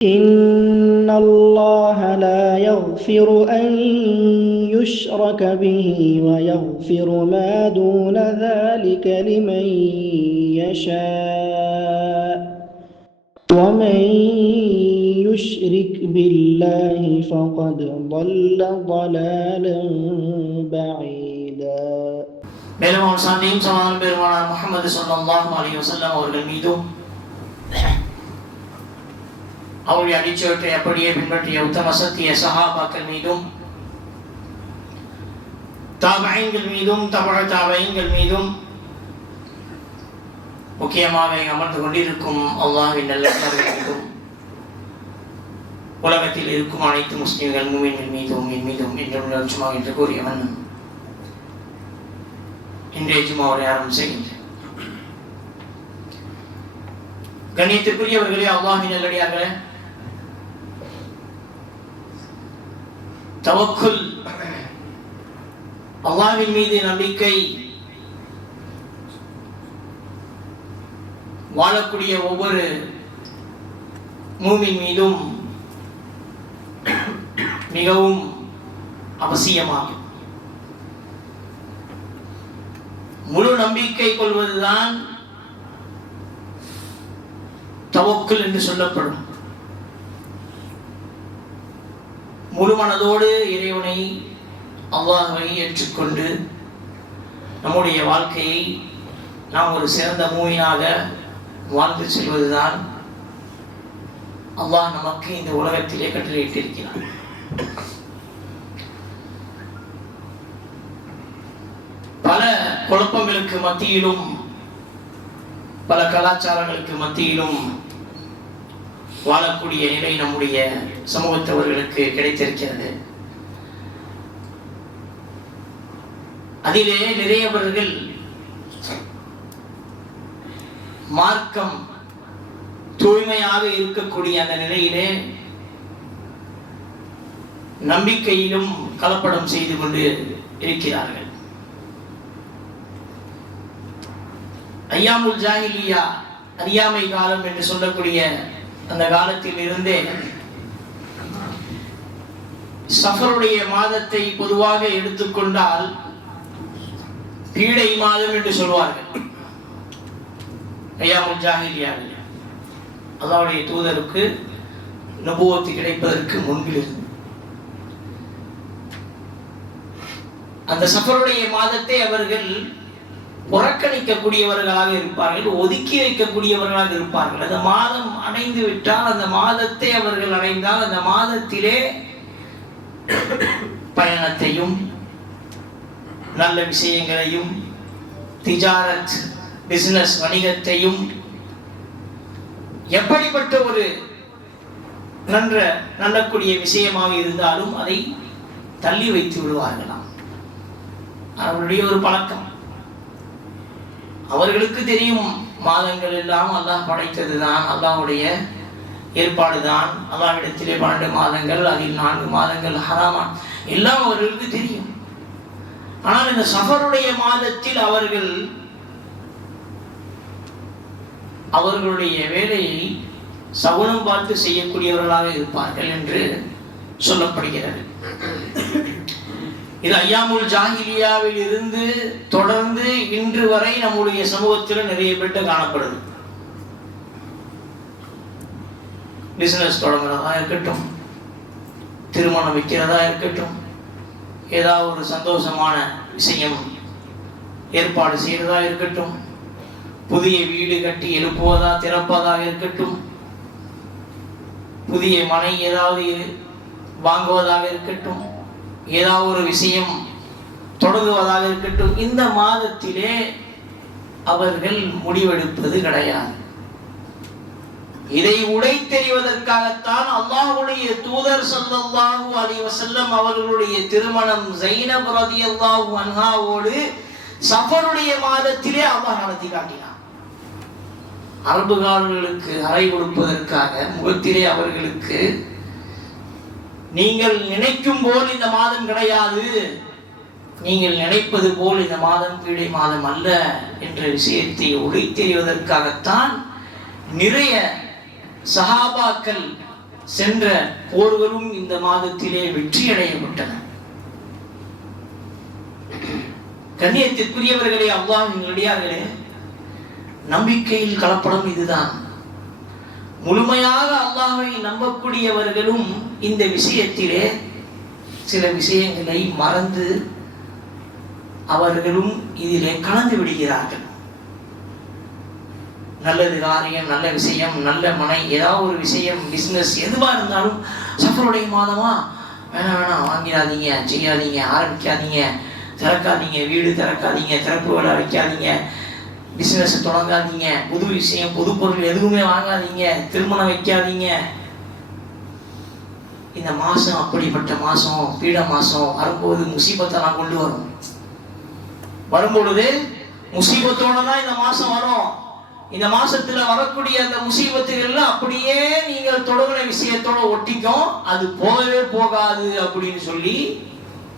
إن الله لا يغفر أن يشرك به ويغفر ما دون ذلك لمن يشاء ومن يشرك بالله فقد ضل ضلالا بعيدا. மேலும் அவர் சாந்தியும் சமாதானம் பெருமானார் முஹம்மது ஸல்லல்லாஹு அலைஹி வஸல்லம் அவர்கள் மீதும் அவருடைய அடிச்சுவற்றை அப்படியே பின்பற்றிய உத்தம சத்திய சஹாபாக்கள் மீதும் தாபஈன்கள் மீதும் தாபஈன்கள் மீதும் முக்கியமாக அமர்ந்து கொண்டிருக்கும் அல்லாஹ்வின் நல்லடியார்கள் மீதும் உலகத்தில் இருக்கும் அனைத்து முஸ்லிம்கள் மூமின்கள் மீதும் என் மீதும் என்றும் சும்மா என்று கூறியவன் இன்றைய ஜும்மாவை ஆரம்பம் செய்கின்றேன். கண்ணியத்திற்குரியவர்களே, அல்லாஹ்வின் நல்லடியார்களே, தவக்குல், அல்லாஹ்வின் மீது நம்பிக்கை வாழக்கூடிய ஒவ்வொரு மூமின் மீதும் மிகவும் அவசியமாகும். முழு நம்பிக்கை கொள்வதுதான் தவக்குல் என்று சொல்லப்படும். முழு மனதோடு இறைவனை அல்லாஹ்வை ஏற்றுக்கொண்டு நம்முடைய வாழ்க்கையை நாம் ஒரு சிறந்த மூமினாக வாழ்ந்து செல்வதுதான் அல்லாஹ் நமக்கு இந்த உலகத்திலே கட்டளையிட்டிருக்கிறார். பல குழப்பங்களுக்கு மத்தியிலும் பல கலாச்சாரங்களுக்கு மத்தியிலும் வாழக்கூடிய நிலை நம்முடைய சமூகத்தவர்களுக்கு கிடைத்திருக்கிறது. அதிலே நிறையவர்கள் மார்க்கம் தூய்மையாக இருக்கக்கூடிய அந்த நிலையிலே நம்பிக்கையிலும் கலப்படம் செய்து கொண்டு இருக்கிறார்கள். ஐயாமுல் ஜாஹிலியா, அறியாமை காலம் என்று சொல்லக்கூடிய அந்த காலத்தில் இருந்தே சஃபருடைய மாதத்தை பொதுவாக எடுத்துக்கொண்டால் பீடை மாதம் என்று சொல்வார்கள். ஐயாமுல் ஜாஹிலியாவில் அல்லாஹ்வுடைய தூதருக்கு நபுவத்து கிடைப்பதற்கு முன்பிலிருந்து அந்த சஃபருடைய மாதத்தை அவர்கள் புறக்கணிக்கக்கூடியவர்களாக இருப்பார்கள், ஒதுக்கி வைக்கக்கூடியவர்களாக இருப்பார்கள். அந்த மாதம் அடைந்து விட்டால், அந்த மாதத்தை அவர்கள் அடைந்தால், அந்த மாதத்திலே பயணத்தையும் நல்ல விஷயங்களையும் திஜாரத் பிசினஸ் வணிகத்தையும் எப்படிப்பட்ட ஒரு நல்லக்கூடிய விஷயமாக இருந்தாலும் அதை தள்ளி வைத்து விடுவார்களாம். அவருடைய ஒரு பழக்கம். அவர்களுக்கு தெரியும், மாதங்கள் எல்லாம் அல்லாஹ் படைத்ததுதான், அல்லாஹ்வுடைய ஏற்பாடுதான். அல்லாஹ்விடத்திலே 12 மாதங்கள், அதில் 4 மாதங்கள் ஹராமான், எல்லாம் அவர்களுக்கு தெரியும். ஆனால் இந்த சஃபருடைய மாதத்தில் அவர்களுடைய வேலையை சகுனம் பார்த்து செய்யக்கூடியவர்களாக இருப்பார்கள் என்று சொல்லப்படுகிறது. இது ஐயாமுல் ஜாஹிலியாவில் இருந்து தொடர்ந்து இன்று வரை நம்முடைய சமூகத்தில் நிறைய பேர்ட்ட காணப்படுது. பிசினஸ் தொடங்குறதா இருக்கட்டும், திருமணம் வைக்கிறதா இருக்கட்டும், ஏதாவது ஒரு சந்தோஷமான விஷயம் ஏற்பாடு செய்யறதா இருக்கட்டும், புதிய வீடு கட்டி எழுப்புவதா திறப்பதாக இருக்கட்டும், புதிய மனை ஏதாவது வாங்குவதாக இருக்கட்டும், ஏதாவது ஒரு விஷயம் தொடங்குவதாக இருக்கட்டும், இந்த மாதத்திலே அவர்கள் முடிவெடுப்பது கிடையாது. இதை உடைத்தெறிவதற்காகத்தான் அல்லாஹ்வுடைய தூதர் ஸல்லல்லாஹு அலைஹி வஸல்லம் அவர்களுடைய திருமணம் ஸைனப் ரலியல்லாஹு அன்ஹாவோடு சஃபருடைய மாதத்திலே அல்லாஹ் நடத்தி காட்டினார். அரபுகாரர்களுக்கு அறை கொடுப்பதற்காக முகத்திலே அவர்களுக்கு, நீங்கள் நினைக்கும் போல் இந்த மாதம் கிடையாது, நீங்கள் நினைப்பது போல் இந்த மாதம் பீடை மாதம் அல்ல என்ற விஷயத்தை உடைத்தெறிவதற்காகத்தான் நிறைய சஹாபாக்கள் சென்ற போர்களும் இந்த மாதத்திலே வெற்றி அடையப்பட்டன. கண்ணியத்திற்குரியவர்களே, அல்லாஹ்வின் அடியார்களே, நம்பிக்கையில் கலப்படம் இதுதான். முழுமையாக அல்லாஹ்வை நம்பக்கூடியவர்களும் இந்த விஷயத்திலே சில விஷயங்களை மறந்து அவர்களும் இதிலே கலந்து விடுகிறார்கள். நல்லது காரியம், நல்ல விஷயம், நல்ல மனை, ஏதாவது ஒரு விஷயம், பிஸ்னஸ் எதுவாக இருந்தாலும் சஃபருடைய மாதமா வேணாம் வாங்கிடாதீங்க, செய்யாதீங்க, ஆரம்பிக்காதீங்க, திறக்காதீங்க, வீடு திறக்காதீங்க, திறப்பு விழா வைக்காதீங்க, பிஸ்னஸ் தொடங்காதீங்க, புது விஷயம் புது பொருள் எதுவுமே வாங்காதீங்க, திருமணம் வைக்காதீங்க. இந்த மாதம் அப்படிப்பட்ட மாதம், பீட மாதம் வரும்போது முசீபத்தெல்லாம் கொண்டு வரும். வரும்பொழுது முசீபத்தோட தான் இந்த மாதம் வரும். இந்த மாசத்துல வரக்கூடிய அந்த முசீபத்துகள்ல அப்படியே நீங்கள் தொடங்கின விஷயத்தோட ஒட்டிக்கும், அது போகவே போகாது அப்படின்னு சொல்லி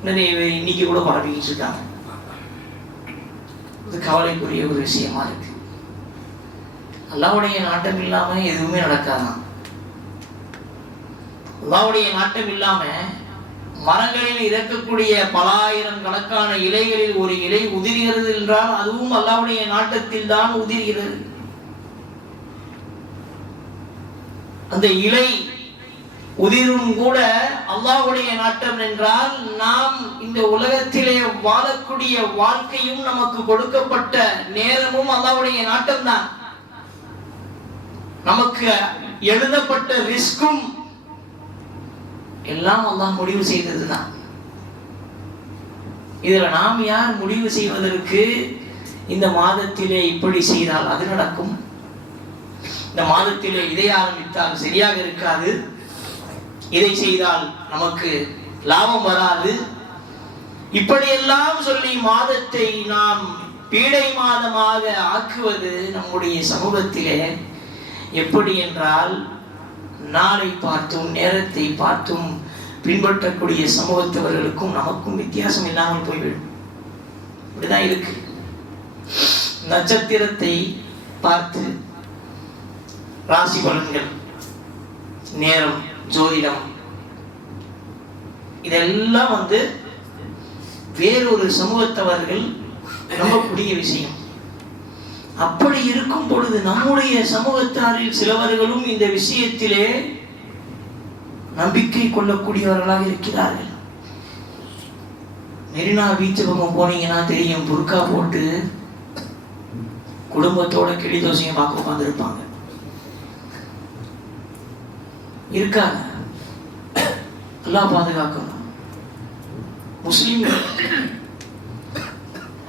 நிறைய பேர் இன்னைக்கு கூட பரப்பிக்கிட்டு இருக்காங்க. இது கவலைக்குரிய ஒரு விஷயமா இருக்கு. அல்லாஹ்வுடைய நாட்டம் இல்லாம எதுவுமே நடக்காதான். அல்லாஹ்வுடைய நாட்டம் இல்லாம மரங்களில் இறக்கக்கூடிய பல ஆயிரம் கணக்கான இலைகளில் ஒரு இலை உதிர்கிறது என்றால் அதுவும் அல்லாஹ்வுடைய நாட்டத்தில் தான் உதிர்கிறது. அந்த இலை உதிரும் கூட அல்லாஹ்வுடைய நாட்டம் என்றால் நாம் இந்த உலகத்திலே வாழக்கூடிய வாழ்க்கையும் நமக்கு கொடுக்கப்பட்ட நேரமும் அல்லாஹ்வுடைய நாட்டம் தான். நமக்கு எழுதப்பட்ட ரிஸ்கும் எல்லாம் அல்லாஹ் முடிவு செய்ததுதான். இதுல நாம் யார் முடிவு செய்வதற்கு இந்த மாதத்திலே இப்படி செய்தால் அது நடக்கும், இந்த மாதத்திலே இதை ஆரம்பித்தால் சரியாக இருக்காது, இதை செய்தால் நமக்கு லாபம் வராது, இப்படியெல்லாம் சொல்லி மாதத்தை நாம் பீடை மாதமாக ஆக்குவது நம்முடைய சமூகத்திலே எப்படி என்றால் நாளை பார்த்தும் நேரத்தை பார்த்தும் பின்பற்றக்கூடிய சமூகத்தவர்களுக்கும் நமக்கும் வித்தியாசம் இல்லாமல் போய்விடும். இப்படிதான் இருக்கு. நட்சத்திரத்தை பார்த்து ராசி பலன்கள், நேரம், ஜோதிடம் இதெல்லாம் வேறொரு சமூகத்தவர்கள் நம்பக்கூடிய விஷயம். அப்படி இருக்கும் பொழுது நம்முடைய சமூகத்தாரில் சிலவர்களும் இந்த விஷயத்திலே நம்பிக்கை கொள்ளக்கூடியவர்களாக இருக்கிறார்கள். மெரினா பீச் பக்கம் போனீங்கன்னா தெரியும், புர்கா போட்டு குடும்பத்தோட கிளி தோசையும் பார்க்க உட்கார்ந்துருப்பாங்க. இருக்காங்க. அல்லாஹ் பாதுகாக்கணும். முஸ்லிம்கள்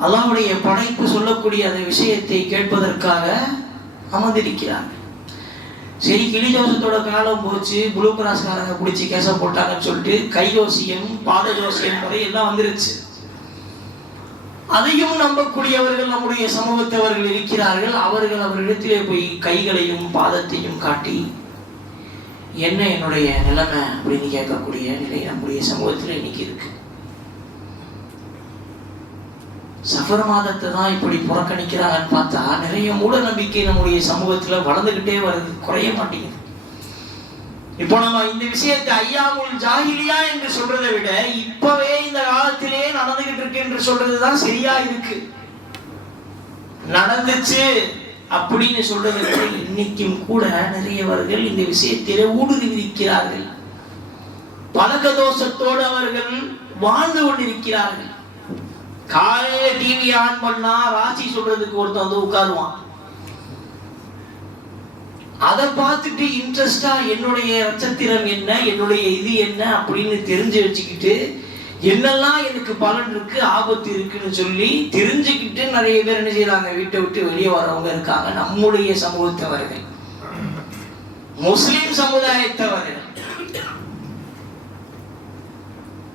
அல்லாஹ்வுடைய படைப்பு சொல்லக்கூடிய அந்த விஷயத்தை கேட்பதற்காக அமர்ந்திருக்கிறார்கள். சரி, கிளி ஜோசத்தோட காலம் போச்சு, ப்ளூ கிராஸ்காரங்க பிடிச்சி கேச போட்டாங்கன்னு சொல்லிட்டு கை ஜோசியம், பாத ஜோசியம் வரை எல்லாம் வந்துருச்சு. அதையும் நம்பக்கூடியவர்கள் நம்முடைய சமூகத்தவர்கள் இருக்கிறார்கள். அவர்கள் அவரிடத்திலே போய் கைகளையும் பாதத்தையும் காட்டி என்ன என்னுடைய நிலைமை அப்படின்னு கேட்கக்கூடிய நிலை நம்முடைய சமூகத்தில் இன்னைக்கு இருக்கு. சஃபர் மாதத்தை தான் இப்படி புறக்கணிக்கிறாங்கன்னு பார்த்தா நிறைய மூட நம்பிக்கை நம்முடைய சமூகத்துல வளர்ந்துகிட்டே வருது, குறைய மாட்டேங்குது. இப்போ நம்ம இந்த விஷயத்தை ஐயாமுல் ஜாஹிலியா என்று சொல்றதை விட இப்பவே இந்த காலத்திலே நடந்துகிட்டு இருக்கு என்று சொல்றதுதான் சரியா இருக்கு. நடந்துச்சு அப்படின்னு சொல்றதை விட இன்னைக்கும் கூட நிறையவர்கள் இந்த விஷயத்திலே ஊடுருவிருக்கிறார்கள். பழக்க தோஷத்தோடு அவர்கள் வாழ்ந்து கொண்டிருக்கிறார்கள். காலையில டிவி ஆன் பண்ணா ராசி சொல்றதுக்கு ஒருத்தன் உட்காருவான். அதை பார்த்துட்டு இன்ட்ரெஸ்டா என்னுடைய நட்சத்திரம் என்ன, என்னுடைய இது என்ன அப்படின்னு தெரிஞ்சு வச்சுக்கிட்டு என்னெல்லாம் எனக்கு பலன் இருக்கு, ஆபத்து இருக்குன்னு சொல்லி தெரிஞ்சுக்கிட்டு நிறைய பேர் என்ன செய்யறாங்க, வீட்டை விட்டு வெளியே வரவங்க இருக்காங்க. நம்முடைய சமூகத்தவர்கள், முஸ்லிம் சமுதாயத்தவர்கள்.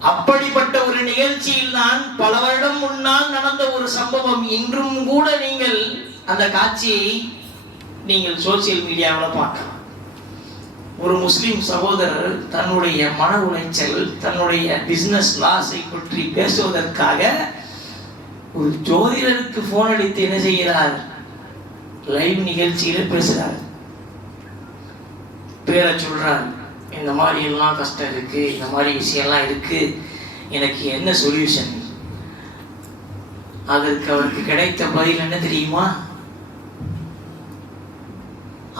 அப்படிப்பட்ட ஒரு நிகழ்ச்சியில் தான் பல வருடம் முன்னால் நடந்த ஒரு சம்பவம் இன்றும் கூட நீங்கள் அந்த காட்சியை நீங்கள் சோசியல் மீடியாவில் பார்க்கலாம். ஒரு முஸ்லிம் சகோதரர் தன்னுடைய மன உளைச்சல், தன்னுடைய பிசினஸ் லாஸை பற்றி பேசுவதற்காக ஒரு ஜோதிடருக்கு போன் அடித்து என்ன செய்கிறார், லைவ் நிகழ்ச்சியில பேசுறார். பேரை சொல்றார், இந்த மாதிரி எல்லாம் கஷ்டம் இருக்கு, இந்த மாதிரி விஷயம்லாம் இருக்கு, எனக்கு என்ன சொல்யூஷன்? அதற்கு அவருக்கு கிடைத்த பதில் என்ன தெரியுமா?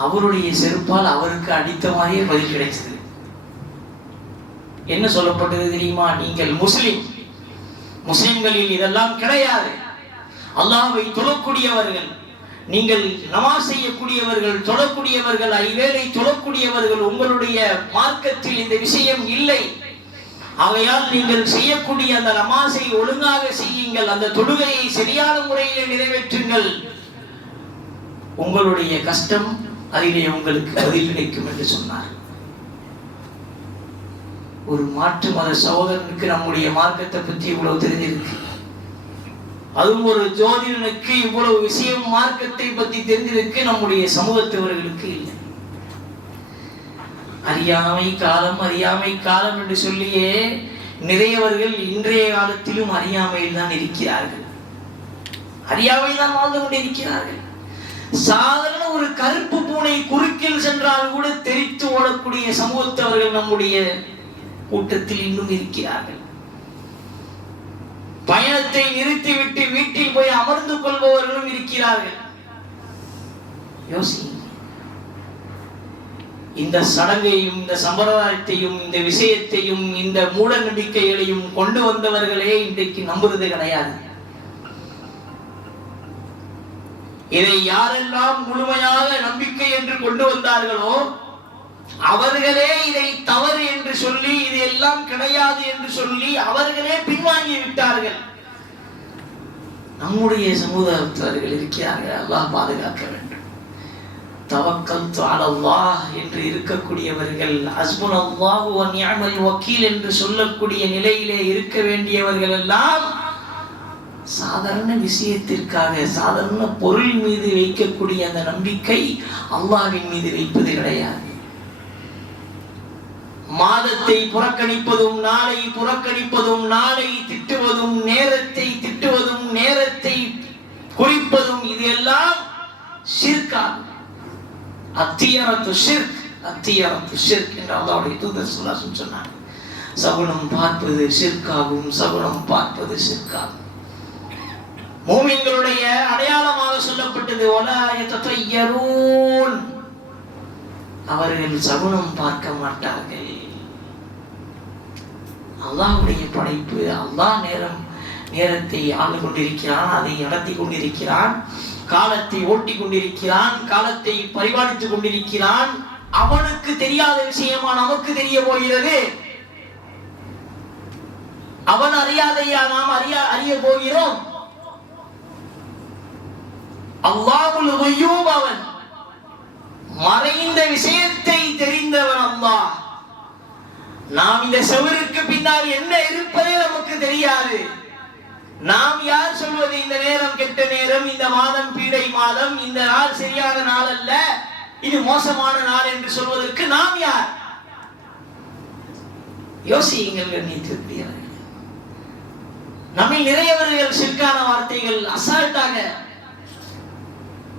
அவருடைய செருப்பால் அவருக்கு அடித்த மாதிரியே பதில் கிடைச்சது. என்ன சொல்லப்பட்டது தெரியுமா? நீங்கள் முஸ்லிம்களில் இதெல்லாம் கிடையாது. அல்லாஹ்வை தொழக்கூடியவர்கள், நீங்கள் நமாஸ் செய்யக்கூடியவர்கள், தொழக்கூடியவர்கள், ஐவேளை தொழக்கூடியவர்கள், உங்களுடைய மார்க்கத்தில் இந்த விஷயம் இல்லை. ஆகையால் நீங்கள் செய்யக்கூடிய அந்த நமாஸை ஒழுங்காக செய்யுங்கள், அந்த தொழுகையை சரியான முறையில் நிறைவேற்றுங்கள், உங்களுடைய கஷ்டம் அதிலே உங்களுக்கு பதில் கிடைக்கும் என்று சொன்னார். ஒரு மாற்று மத சகோதரனுக்கு நம்முடைய மார்க்கத்தை பற்றி இவ்வளவு தெரிஞ்சிருக்கு, அதுவும் ஒரு ஜோதிடனுக்கு இவ்வளவு விஷயம் மார்க்கத்தை பற்றி தெரிஞ்சிருக்கு, நம்முடைய சமூகத்தவர்களுக்கு இல்லை. அறியாமை காலம் என்று சொல்லியே நிறையவர்கள் இன்றைய காலத்திலும் அறியாமையில் தான் இருக்கிறார்கள், அறியாமையில் தான் வாழ்ந்து கொண்டிருக்கிறார்கள். சாதாரண ஒரு கருப்பு பூனை குறுக்கில் சென்றால் கூட தெரித்து ஓடக்கூடிய சமூகத்தவர்கள் நம்முடைய கூட்டத்தில் இன்னும் இருக்கிறார்கள். பயணத்தை நிறுத்திவிட்டு வீட்டில் போய் அமர்ந்து கொள்பவர்களும் இருக்கிறார்கள். யோசி, இந்த சடங்கையும் இந்த சம்பிரதாயத்தையும் இந்த விஷயத்தையும் இந்த மூட நம்பிக்கைகளையும் கொண்டு வந்தவர்களே இன்றைக்கு நம்புறது கிடையாது. இதை யாரெல்லாம் முழுமையாக நம்பிக்கை என்று கொண்டு வந்தார்களோ அவர்களே இதை தவறு என்று சொல்லி, இது எல்லாம் கிடையாது என்று சொல்லி அவர்களே பின்வாங்கி விட்டார்கள். நம்முடைய சமூகத்தவர்கள் இருக்கிறார்கள், அல்லாஹ் பாதுகாக்க வேண்டும். தவக்கல்து அலல்லாஹ் என்று இருக்கக்கூடியவர்கள், ஹஸ்புனல்லாஹு வ நிஅமல் வக்கீல் என்று சொல்லக்கூடிய நிலையிலே இருக்க வேண்டியவர்கள் எல்லாம் சாதாரண விஷயத்திற்காக, சாதாரண பொருள் மீது வைக்கக்கூடிய அந்த நம்பிக்கை அல்லாஹ்வின் மீது வைப்பது கிடையாது. மாதத்தை புறக்கணிப்பதும், நாளை புறக்கணிப்பதும், நாளை திட்டுவதும், நேரத்தை திட்டுவதும், நேரத்தை குறிப்பதும், இது எல்லாம் ஷிர்காகும். அத்தியரத்து ஷிர்க் என்று அல்லாஹ்வுடைய தூதர் ஸல்லல்லாஹு அலைஹி வஸல்லம் சொன்னார். சகுனம் பார்ப்பது ஷிர்காகும், சகுனம் பார்ப்பது ஷிர்காகும். மூமின்களுடைய அடையாளமாக சொல்லப்பட்டது வலா யததய்யரூன், அவர்கள் சகுனம் பார்க்க மாட்டார்கள். அல்லாஹ்வுடைய படைப்பு, அல்லாஹ் நேரத்தை ஆண்டு கொண்டிருக்கிறான், அதை நடத்தி கொண்டிருக்கிறான், காலத்தை ஓட்டி கொண்டிருக்கிறான், காலத்தை பரிபாலித்துக் கொண்டிருக்கிறான். அவனுக்கு தெரியாத விஷயமா நமக்கு தெரிய போகிறது? அவன் அறியாதையா நாம் அறிய போகிறோம்? அல்லாஹுல் கய்யூம், அவன் மறைந்த விஷயத்தை தெரிந்தவன் அல்லாஹ். நாம் இந்த செவருக்கு பின்னால் என்ன இருப்பதே நமக்கு தெரியாது. நாம் யார் சொல்வது இந்த நேரம் கெட்ட நேரம், இந்த மாதம் பீடை மாதம், இந்த நாள் சரியான நாள் அல்ல, இது மோசமான நாள் என்று சொல்வதற்கு நாம் யார்? யோசியுங்கள் கண்ணியத்திற்குரியவர்களே. நம்மில் நிறையவர்கள் ஷிர்கான வார்த்தைகள் அசால்ட்டாக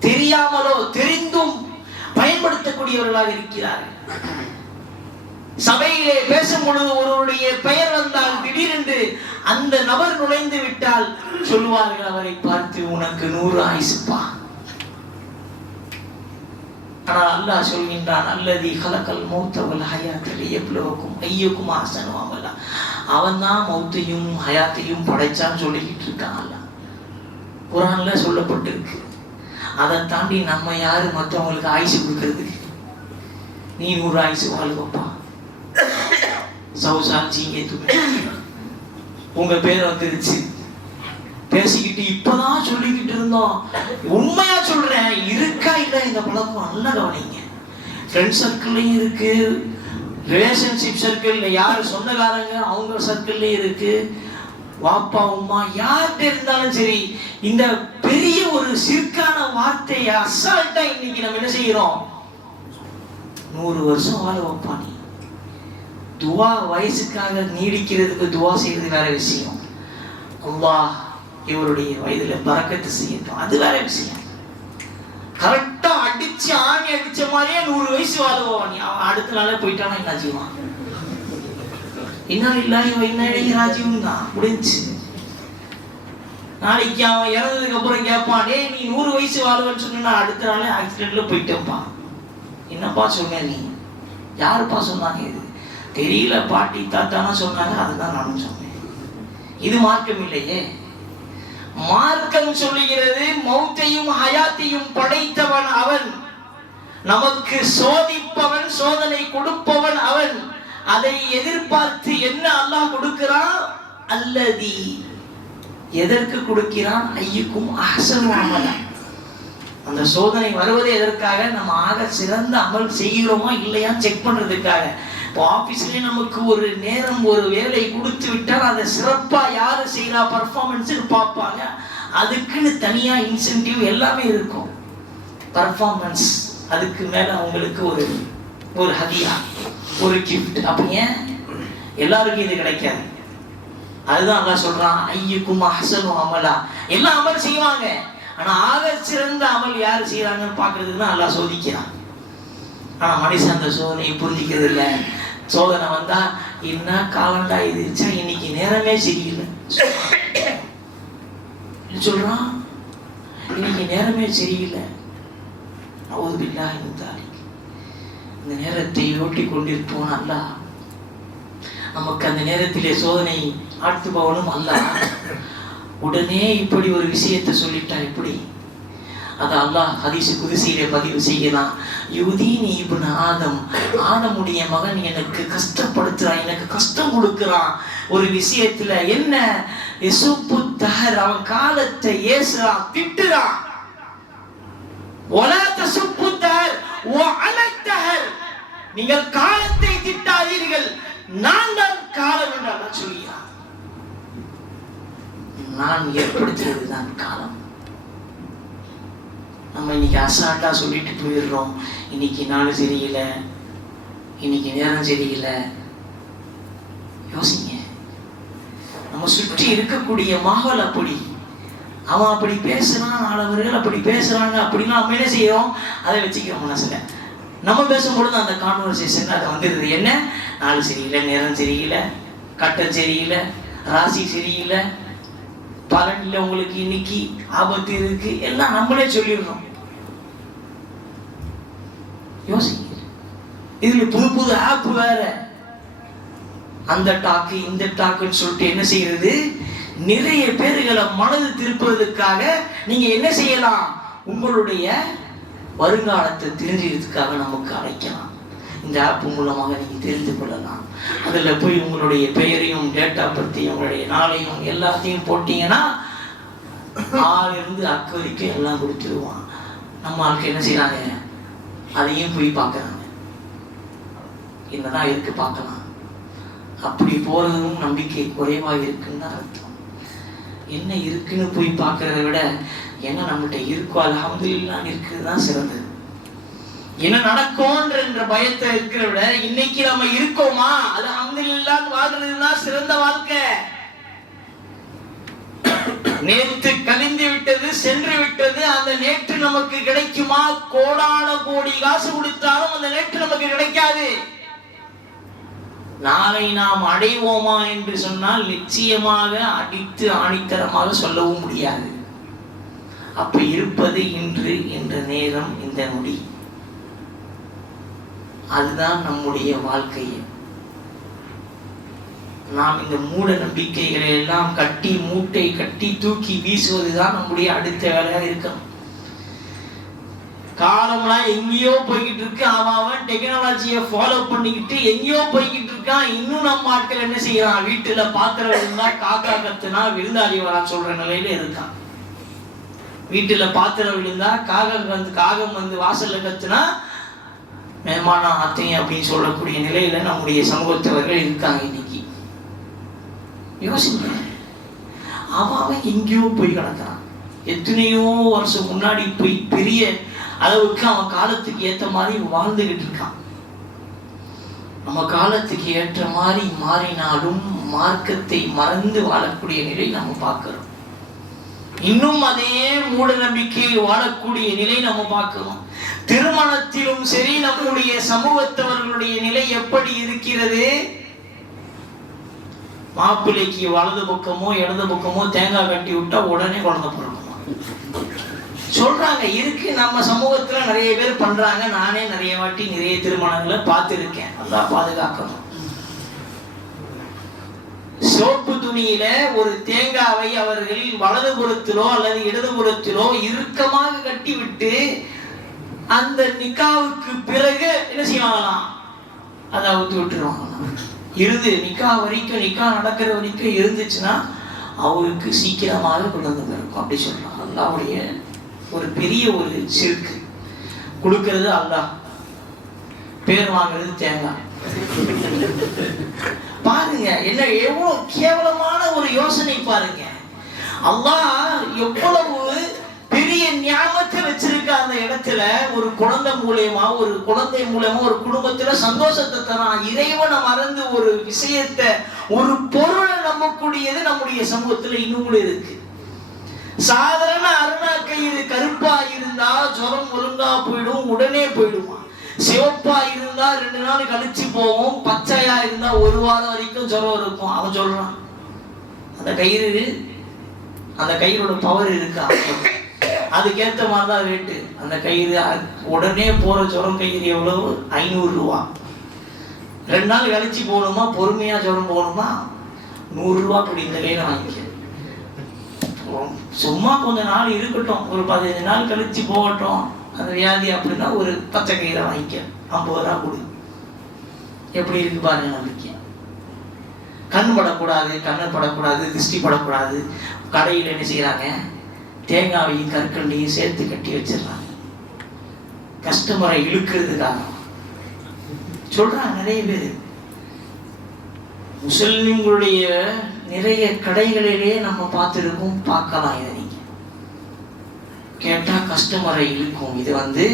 தெரியாமலோ தெரிந்தும் பயன்படுத்தக்கூடியவர்களாக இருக்கிறார்கள். சபையிலே பேசும் பொழுது ஒருவருடைய பெயர் வந்தால் திடீரென்று அந்த நபர் நுழைந்து விட்டால் சொல்லுவார்கள் அவரை பார்த்து, உனக்கு 100 ஆயுசுப்பா. ஆனால் அல்லாஹ் சொல்கின்றான், அல்லதி கலக்கல் மௌத்த வல் ஹயாத்த லியப்லுவக்கும் அய்யுக்கும் அஹ்சனு அமலா. அவன் தான் மௌத்தையும் ஹயாத்தையும் படைச்சான்னு சொல்லிக்கிட்டு இருக்கான் அல்லாஹ். குர்ஆன்ல சொல்லப்பட்டிருக்கு. அதை தாண்டி நம்ம யாரு மற்றவங்களுக்கு ஆயுசு கொடுக்கறதுக்கு? நீ 100 ஆயுசு வாழ்வப்பா, உங்க பேர் வந்துருச்சு பேசிக்கிட்டு இப்பதான் சொல்லிக்கிட்டு இருந்தோம். உண்மையா சொல்றேன், இருக்கா இல்ல இந்த பழக்கம்? நல்லா கவனிங்க. ஃப்ரெண்ட் சர்க்கிள்லயும் இருக்கு, ரிலேஷன்ஷிப் சர்க்கிள், யாரு சொந்தக்காரங்க அவங்க சர்க்கிள்லயும் இருக்கு, வாப்பா உம்மா யார்கிட்ட இருந்தாலும் சரி. இந்த பெரிய ஒரு சிற்கான வார்த்தையை அசால்ட்டா இன்னைக்கு நம்ம என்ன செய்யறோம்? 100 வருஷம் வாழ வைப்பா நீ. துவா வயசுக்காக நீடிக்கிறதுக்கு துவா செய்யறது வேற விஷயம். அல்லாஹ் இவருடைய வயதுல பரக்கத்து செய்யட்டும், அது வேற விஷயம். கரெக்டா அடித்து அடிச்சு ஆணி அடிச்ச மாதிரியே 100 வயசு வாழ்வான். அவன் அடுத்த நாளே போயிட்டானா என்ன செய்வான்? இன்னும் இல்லாத இன்னும் ராஜீவம் தான் முடிஞ்சு. நாளைக்கு அவன் இறந்ததுக்கு அப்புறம் கேட்பான், டே நீ 100 வயசு வாழ்வன்னு சொன்னா அடுத்த நாளே ஆக்சிடென்ட்ல போயிட்டேன்ப்பா. என்னப்பா சொன்ன நீ? யாருப்பா சொன்னாங்க? இது தெரியல, பாட்டி தாத்தானா சொன்னாங்க, அதுதான் நானும் சொன்னேன். இது மார்க்கம் இல்லையே. மார்க்கம் சொல்லுகிறது மௌத்தையும் ஹயாத்தையும் படைத்தவன் அவன், நமக்கு சோதிப்பவன், சோதனை கொடுப்பவன் அவன். அதை எதிர்பார்த்து என்ன அல்லாஹ் கொடுக்கிறான்? அல்லதி, எதற்கு கொடுக்கிறான்? ஐயுக்கும் அஹ்சனு அமலா. அந்த சோதனை வருவதே எதற்காக? நம்ம ஆக சிறந்த அமல் செய்கிறோமா இல்லையா செக் பண்றதுக்காக. இப்போ ஆபீஸ்லயே நமக்கு ஒரு நேரம் ஒரு வேலை கொடுத்து விட்டால் அதை சிறப்பா யாரு செய்யறா பர்ஃபார்மன்ஸ் பார்ப்பாங்க. அதுக்குன்னு தனியா இன்சென்டிவ் எல்லாமே இருக்கும். பர்ஃபார்மன்ஸ் அதுக்கு மேல அவங்களுக்கு ஒரு ஹதியா, ஒரு கிஃப்ட். அப்ப ஏன் எல்லாருக்கும் இது கிடைக்காது? அதுதான் அல்லாஹ் சொல்றான், ஐயுக்கும் அஹ்சனு அமலா. எல்லாம் அமல் செய்வாங்க, ஆனா ஆக சிறந்த அமல் யாரு செய்யறாங்கன்னு பாக்குறதுக்கு தான் அல்லாஹ் சோதிக்கிறான். ஆனா மனுஷன் அந்த சோதனையை புரிஞ்சிக்கிறது இல்லை. சோதனை வந்தா என்ன காலண்டா இது, இன்னைக்கு நேரமே சரியில்லை சொல்றான், இன்னைக்கு நேரமே சரியில்லை. அவுதுபில்லாஹி மின் தாலிக். இந்த நேரத்தை ஓட்டி கொண்டிருப்போம் அல்லாஹ். நமக்கு அந்த நேரத்திலே சோதனை ஆட்பவனும் அல்லாஹ். உடனே இப்படி ஒரு விஷயத்தை சொல்லிட்டா எப்படி? அது அல்லாஹ் ஹதீஸ் குதுசியிலே பதிவு செய்யலாம். யுதீனி இப்னு ஆதம், ஆதமுடைய மகன் எனக்கு கஷ்டப்படுத்துறான், எனக்கு கஷ்டம் கொடுக்குறான் ஒரு விஷயத்துல. என்ன? யசுப்பு தஹர், அவன் காலத்தை ஏசுறான், திட்டுறான். வலா தசுப்பு தஹர் வஅல தஹர், நீங்கள் காலத்தை திட்டாதீர்கள், நான் தான் காலம் என்று அல்லாஹ் சொல்கிறான். நான் ஏற்படுத்துறதுதான் காலம். நம்ம இன்னைக்கு அசால்ட்டா சொல்லிட்டு போயிடுறோம், இன்னைக்கு நாள் சரியில்லை, இன்னைக்கு நேரம் சரியில்லை. யோசிங்க, நம்ம சுற்றி இருக்கக்கூடிய மாஹோல் அப்படி. அவன் அப்படி பேசுறான், நாளவர்கள் அப்படி பேசுறாங்க அப்படின்னா நம்ம என்ன செய்யறோம்? அதை வச்சுக்கிறோம் மனசுல. நம்ம பேசும்பொழுது அந்த கான்வர்சேஷன் அது வந்துடுது. என்ன? நாள் சரியில்லை, நேரம் சரியில்லை, கட்டம் சரியில்லை, ராசி சரியில்லை, பலன் இல்லை, உங்களுக்கு இன்னைக்கு ஆபத்து இருக்கு, எல்லாம் நம்மளே சொல்லிடுறோம். யோசிங்க. இதுல புது புது ஆப் வேற, அந்த டாக்கு இந்த டாக்குன்னு சொல்லிட்டு என்ன செய்யறது? நிறைய பேர்களை மனது திருப்புவதற்காக நீங்க என்ன செய்யலாம்? உங்களுடைய வருங்காலத்தை தெரிஞ்சுக்கிறதுக்காக நமக்கு அழைக்கலாம். இந்த ஆப் மூலமாக நீங்க தெரிந்து கொள்ளலாம். அதுல போய் உங்களுடைய பெயரையும் டேட்டா பத்தி உங்களுடைய நாளையும் எல்லாத்தையும் போட்டீங்கன்னா ஆளிலிருந்து அக்கு வரைக்கும் எல்லாம் கொடுத்துருவான். நம்ம ஆளுக்கு என்ன செய்யறாங்க? அதையும் போய் பார்க்கறாங்க. என்னதான் இருக்கு பார்க்கலாம். அப்படி போறதும் நம்பிக்கை குறைவாக இருக்குன்னு அர்த்தம். என்ன இருக்குன்னு போய் பார்க்கறத விட என்ன நம்மகிட்ட இருக்கோ அல்ஹம்துலில்லாஹ் இருக்கிறது தான் சிறந்தது. என்ன நடக்கும்ன்ற பயத்தை இருக்கிறத விட இன்னைக்கு நம்ம இருக்கோமா அல்ஹம்துலில்லாஹ் வாழ்றதுதான் சிறந்த வாழ்க்கை. நேற்று கழிந்து விட்டது, சென்று விட்டது. அந்த நேற்று நமக்கு கிடைக்குமா? கோடான கோடி காசு கொடுத்தாலும் அந்த நேற்று நமக்கு கிடைக்காது. நாளை நாம் அடைவோமா என்று சொன்னால் நிச்சயமாக அடித்து ஆணித்தரமாக சொல்லவும் முடியாது. அப்ப இருப்பது இன்று, என்ற நேரம், இந்த நொடி. அதுதான் நம்முடைய வாழ்க்கையை. நாம் இந்த மூட நம்பிக்கைகளை எல்லாம் கட்டி மூட்டை கட்டி தூக்கி வீசுவதுதான் நம்முடைய அடுத்த வேலையாக இருக்கணும். காலம்லாம் எங்கேயோ போய்கிட்டு இருக்கு. அவன் டெக்னாலஜியை ஃபாலோ பண்ணிக்கிட்டு எங்கேயோ போய்கிட்டு இருக்கான். இன்னும் நம்ம ஆட்கள் என்ன செய்யறான்? வீட்டுல பாத்திரம் இருந்தா காக்கா கத்துனா விருந்தாளி வரான்னு சொல்ற நிலையில இருக்கான். வீட்டுல பாத்திரம் விழுந்தா காகம் வந்து வாசல்ல கத்துனா மேமான அத்தையும் அப்படின்னு சொல்லக்கூடிய நிலையில நம்முடைய சமூகத்தவர்கள் இருக்காங்க இன்னைக்கு. யோசிங்க, அவன் எங்கேயோ போய் கிடக்கிறான். எத்தனையோ வருஷம் முன்னாடி போய் பெரிய அளவுக்கு அவன் காலத்துக்கு ஏற்ற மாதிரி வாழ்ந்துகிட்டு இருக்கான். நம்ம காலத்துக்கு ஏற்ற மாதிரி மாறினாலும் மார்க்கத்தை மறந்து வாழக்கூடிய நிலை நம்ம பார்க்கிறோம். இன்னும் அதே மூட நம்பிக்கையில் வாழக்கூடிய நிலை நம்ம பார்க்கிறோம். திருமணத்திலும் சரி நம்முடைய சமூகத்தவர்களுடைய நிலை எப்படி இருக்கிறது? மாப்பிள்ளைக்கு வலது பக்கமோ இடது பக்கமோ தேங்காய் கட்டி விட்டா உடனே குழந்தை பிறக்குமா சொல்றாங்க. இருக்கு, நம்ம சமூகத்துல நிறைய பேர் பண்றாங்க. நானே நிறைய வாட்டி நிறைய திருமணங்களை பார்த்திருக்கேன். நல்லா பாதுகாக்கணும். சோப்பு துணியில ஒரு தேங்காவை அவர்கள் வலதுபுறத்திலோ அல்லது இடதுபுறத்திலோ இறுக்கமாக கட்டி விட்டு அந்த நிக்காவுக்கு பிறகு என்ன செய்வாங்களாம், அதை அவுத்து விட்டுருவாங்களாம். இருந்து நிக்கா வரைக்கும், நிக்கா நடக்கிற வரைக்கும் இருந்துச்சுன்னா அவருக்கு சீக்கிரமாக குழந்தை பிறக்கும் அப்படி சொல்றாங்க. அல்லாஹ்வுடைய ஒரு பெரிய ஒரு சிறுக்கு. கொடுக்கிறது அல்லாஹ், பேர் வாங்குறது தேங்காய். பாருங்க என்ன எவ்வளவு கேவலமான ஒரு யோசனை பாருங்க. அல்லாஹ் எவ்வளவு பெரிய ஞாபகத்தை வச்சிருக்க அந்த இடத்துல ஒரு குழந்தை மூலமா ஒரு குடும்பத்துல சந்தோஷத்தை தரான். இறைவனை மறந்து ஒரு விஷயத்தை, ஒரு பொருளை நம்பக்கூடியது நம்முடைய சமூகத்துல இன்னும் கூட இருக்கு. சாதாரண அருணா கயிறு கருப்பா இருந்தா ஜுரம் ஒழுங்கா போயிடும், உடனே போயிடுமா. சிவப்பா இருந்தா 2 நாள் கழிச்சு போவோம், பச்சையா இருந்தா 1 வாரம் வரைக்கும் ஜுரம் இருக்கும். அவன் சொல்றான் அந்த கயிறோட பவர் இருக்கா, அதுக்கேற்ற மாதிரிதான் ரேட்டு. அந்த கயிறு உடனே போற ஜுரம் கயிறு எவ்வளவு? 500 ரூபா. 2 நாள் கழிச்சு போகணுமா, பொறுமையா ஜுரம் போகணுமா, 100 ரூபா அப்படி இந்த கயிறை வாங்கிக்க. சும்மா கொஞ்ச நாள் இருக்கட்டும், ஒரு 15 நாள் கழிச்சு போகட்டும் அந்த வியாதி அப்படின்னா ஒரு பச்சை கயிறை வாங்கிக்க, 50 ரூபா கொடு. எப்படி இருக்கு பாருங்க நம்பிக்கை. கண் படக்கூடாது, கண்ணு படக்கூடாது, திருஷ்டி படக்கூடாது. கடையில் என்ன செய்யறாங்க, தேங்காவையும் கற்கண்டையும் சேர்த்து கட்டி வச்சிடறாங்க. கஸ்டமரை இழுக்கிறதுக்காக சொல்றாங்க நிறைய பேர். முஸ்லிம்களுடைய நிறைய கடைகளிலே நம்ம பார்த்துருக்கோம், பார்க்கலாம். இதை நீங்க கேட்டா கஸ்டமரை இழுக்கும். இது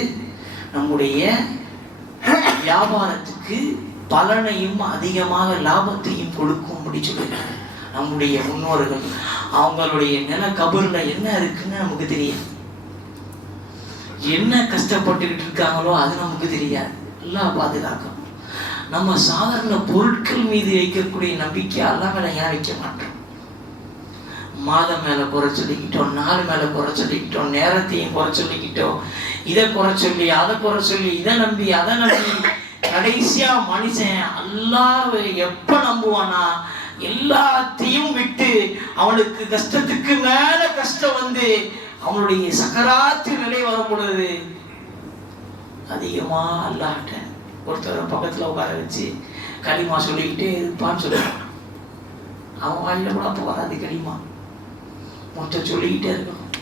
நம்முடைய வியாபாரத்துக்கு பலனையும் அதிகமாக லாபத்தையும் கொடுக்கும் அப்படி சொல்லிருக்காங்க நம்முடைய முன்னோர்கள். அவங்களுடைய நில கபர்ல என்ன இருக்குன்னு நமக்கு தெரியாது, என்ன கஷ்டப்பட்டுக்கிட்டு இருக்காங்களோ அது நமக்கு தெரியாது. எல்லாம் பாதுகாக்கணும். நம்ம சாதாரண பொருட்கள் மீது வைக்கக்கூடிய நம்பிக்கை அல்லா மேல ஏன் வைக்க மாட்டோம்? மாதம் மேல குறை சொல்லிக்கிட்டோம், நாள் மேல குறை சொல்லிக்கிட்டோம், நேரத்தையும் குறை சொல்லிக்கிட்டோம், இதை குறை சொல்லி அதை குறை சொல்லி இதை நம்பி அதை நம்பி கடைசியா மனுஷன் அல்லாஹ்வை எப்ப நம்புவானா, எல்லாத்தையும் விட்டு அவனுக்கு கஷ்டத்துக்கு மேல கஷ்டம் அவனுடைய சக்கராத்து நிலை வரும் பொழுது அதிகமா அல்லாஹ்ட்ட ஒருத்தர் பக்கத்துல உட்கார வச்சு களிமா சொல்லிக்கிட்டே இருப்பான்னு சொல்லுவான். அவன் வாயில கூட அப்போ வராது களிமா, மொத்தம் சொல்லிக்கிட்டே இருக்கணும்.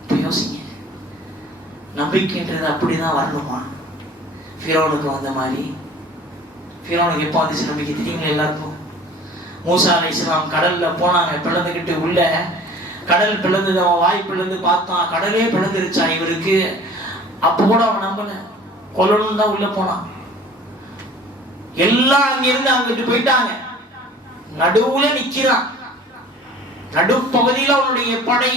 இப்போ யோசிங்க, நம்பிக்கைன்றது அப்படிதான் வரணுமா? ஃபிரௌனுக்கு வந்த மாதிரி. ஃபிரௌனுக்கு எப்போ வந்துச்சு நம்பிக்கை தெரியுங்களா எல்லாருக்கும்? மூசா அலைஹிஸ்ஸலாம் கடல்ல போனாங்க, பிளந்துக்கிட்டு உள்ள கடல் பிளந்தது, அவன் வாய் பிளந்து பார்த்தான், கடலே பிளந்துருச்சா இவருக்கு. அப்போ கூட அவன் நம்பல, கொல்லணும் தான் உள்ள போனான். எல்லாம் அங்கிருந்து அங்கிட்டு போயிட்டாங்க. நடுவுல நிக்கிறான், நடுப்பகுதியில் அவனுடைய படை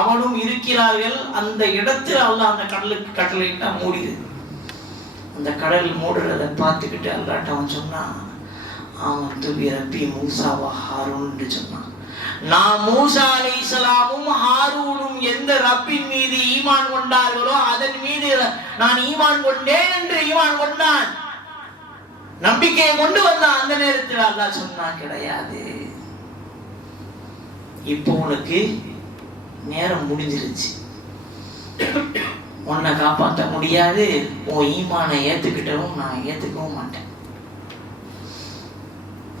அவனும் இருக்கிறார்கள். அந்த இடத்துல அல்லாஹ் அந்த கடலுக்கு கட்டளையிட்டா மூடிது. அந்த கடல் மூடுறத பார்த்துக்கிட்டு அல்லாட்ட அவன் சொன்னான், அவன் துபி ரப்பி மூசா வ ஹாரூன் என்று சொன்னான். நான் மூசா அலைஹிஸ்ஸலாமும் ஹாரூனும் எந்த ரப்பின் மீது ஈமான் கொண்டார்களோ அதன் மீது நான் ஈமான் கொண்டேன் என்று ஈமான் கொண்டான், நம்பிக்கையை கொண்டு வந்தான். அந்த நேரத்தில் அல்லாஹ் சொன்னான், கிடையாது, இப்போ உனக்கு நேரம் முடிஞ்சிருச்சு, உன்னை காப்பாற்ற முடியாது, உன் ஈமானை ஏத்துக்கிட்டவும் நான் ஏத்துக்கவும் மாட்டேன்.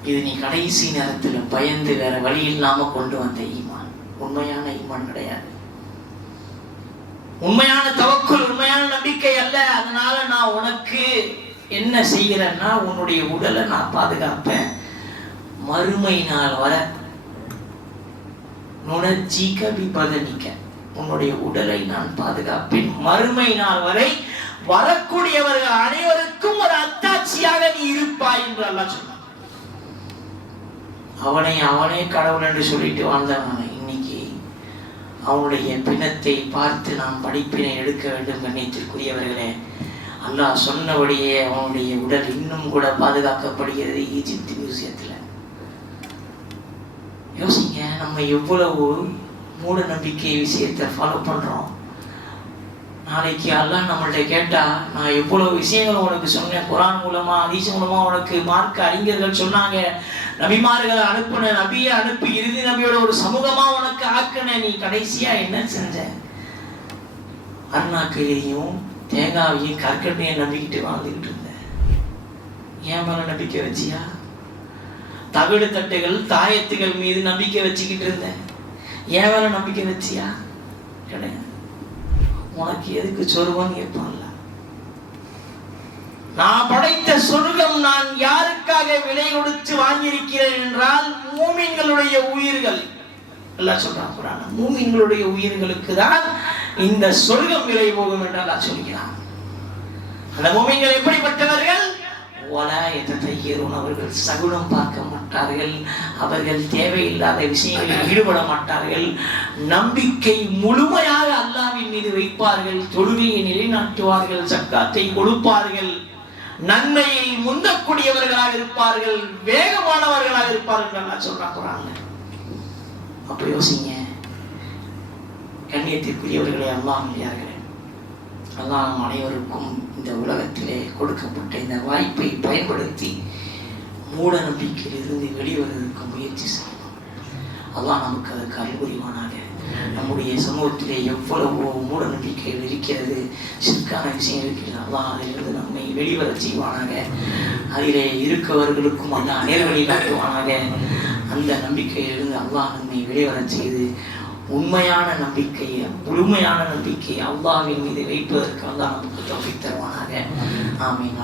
இது நீ கடைசி நேரத்துல பயந்து வேற வழி இல்லாம கொண்டு வந்த ஈமான், உண்மையான ஈமான் கிடையாது, உண்மையான தவக்குல், உண்மையான நம்பிக்கை அல்ல. அதனால நான் உனக்கு என்ன செய்கிறேன்னா, உன்னுடைய உடலை நான் பாதுகாப்பேன், மறுமை நாள் வர நுணர்ச்சிக்க விபதனிக்க, உன்னுடைய உடலை நான் பாதுகாப்பேன், மறுமை நாள் வரை வரக்கூடியவர்கள் அனைவருக்கும் ஒரு அத்தாட்சியாக நீ இருப்பாய் என்று அல்லாஹ் சொன்னான். அவனே கடவுள் என்று சொல்லிட்டு வாழ்ந்தவன் இன்னைக்கு அவனுடைய பிணத்தை பார்த்து நாம் படிப்பினை எடுக்க வேண்டும். கண்ணியத்திற்குரியவர்களே, அல்லாஹ் சொன்னபடியே அவனுடைய உடல் இன்னும் கூட பாதுகாக்கப்படுகிறது ஈஜிப்ட் மியூசியத்தில். யோசிங்க, நம்ம எவ்வளவு மூட நம்பிக்கை விஷயத்தை ஃபாலோ பண்ணுறோம். நாளைக்கு அல்லாஹ் நம்மள்ட்ட கேட்டா, நான் எவ்வளவு விஷயங்கள் உனக்கு சொன்னேன், குரான் மூலமா ஹதீஸ் மூலமா உனக்கு மார்க்க அறிஞர்கள் சொன்னாங்க, நபிமார்களை அனுப்புன, நபியை அனுப்பி இறுதி நபியோட ஒரு சமூகமா உனக்கு ஆக்குன, நீ கடைசியா என்ன செஞ்ச? அருணாக்கையையும் தேங்காவையும் கற்கண்டையும் நம்பிக்கிட்டு வாழ்ந்துகிட்டு இருந்த. ஏன் மேல நம்பிக்கை வச்சியா? தவிடு தட்டுகள் தாயத்துகள் மீது நம்பிக்கை வச்சுக்கிட்டு இருந்த. ஏன் மேல நம்பிக்கை வச்சியா? கிடையாது. உனக்கு எதுக்கு சொர்க்கம் கேட்பான்ல. நான் படைத்த சொர்க்கம் நான் யாருக்காக விலை கொடுத்து வாங்கியிருக்கிறேன் என்றால் மூமின்களுடைய உயிர்கள். அல்லாஹ் சொல்றான் குர்ஆன்ல, மூமின்களுடைய உயிர்களுக்கு தான் இந்த சொர்க்கம் விலை போகும் என்று அல்லாஹ் சொல்கிறான். அந்த மூமின்கள் எப்படிப்பட்டவர்கள்? அவர்கள் சகுனம் பார்க்க மாட்டார்கள், அவர்கள் தேவையில்லாத விஷயங்களில் ஈடுபட மாட்டார்கள், நம்பிக்கை முழுமையாக அல்லாஹ்வின் மீது வைப்பார்கள், தொழுகையை நிலைநாட்டுவார்கள், ஜக்காத்தை கொடுப்பார்கள், நன்மையில் முந்தக்கூடியவர்களாக இருப்பார்கள், வேகமானவர்களாக இருப்பார்கள் அல்லாஹ் சொல்றான் குர்ஆன்ல. அப்ப யோசிங்க, கண்ணியத்திற்குரியவர்களே, அல்லாஹ் இல்லையார்களே, அல்லாஹ் நம் அனைவருக்கும் இந்த உலகத்திலே கொடுக்கப்பட்ட இந்த வாய்ப்பை பயன்படுத்தி மூட நம்பிக்கையிலிருந்து வெளிவருவதற்கு முயற்சி செய்யணும். அல்லாஹ் நமக்கு அதற்கு அருள் புரிவானாக. நம்முடைய சமூகத்திலே எவ்வளவோ மூட நம்பிக்கைகள் இருக்கிறது, சிற்கான விஷயம் இருக்கிறது. அல்லாஹ் அதிலிருந்து நம்மை வெளிவர செய்வானாக. அதிலே இருக்கவர்களுக்கும் அல்லாஹ் நேர்வழி காட்டுவானாக. அந்த நம்பிக்கையிலிருந்து அல்லாஹ் நம்மை வெளிவர செய்து உண்மையான நம்பிக்கை, முழுமையான நம்பிக்கை அல்லாஹ்வின் மீது வைப்பதற்கு அல்லாஹ் நமக்கு தௌஃபீக் தருவானாக. ஆமீன்.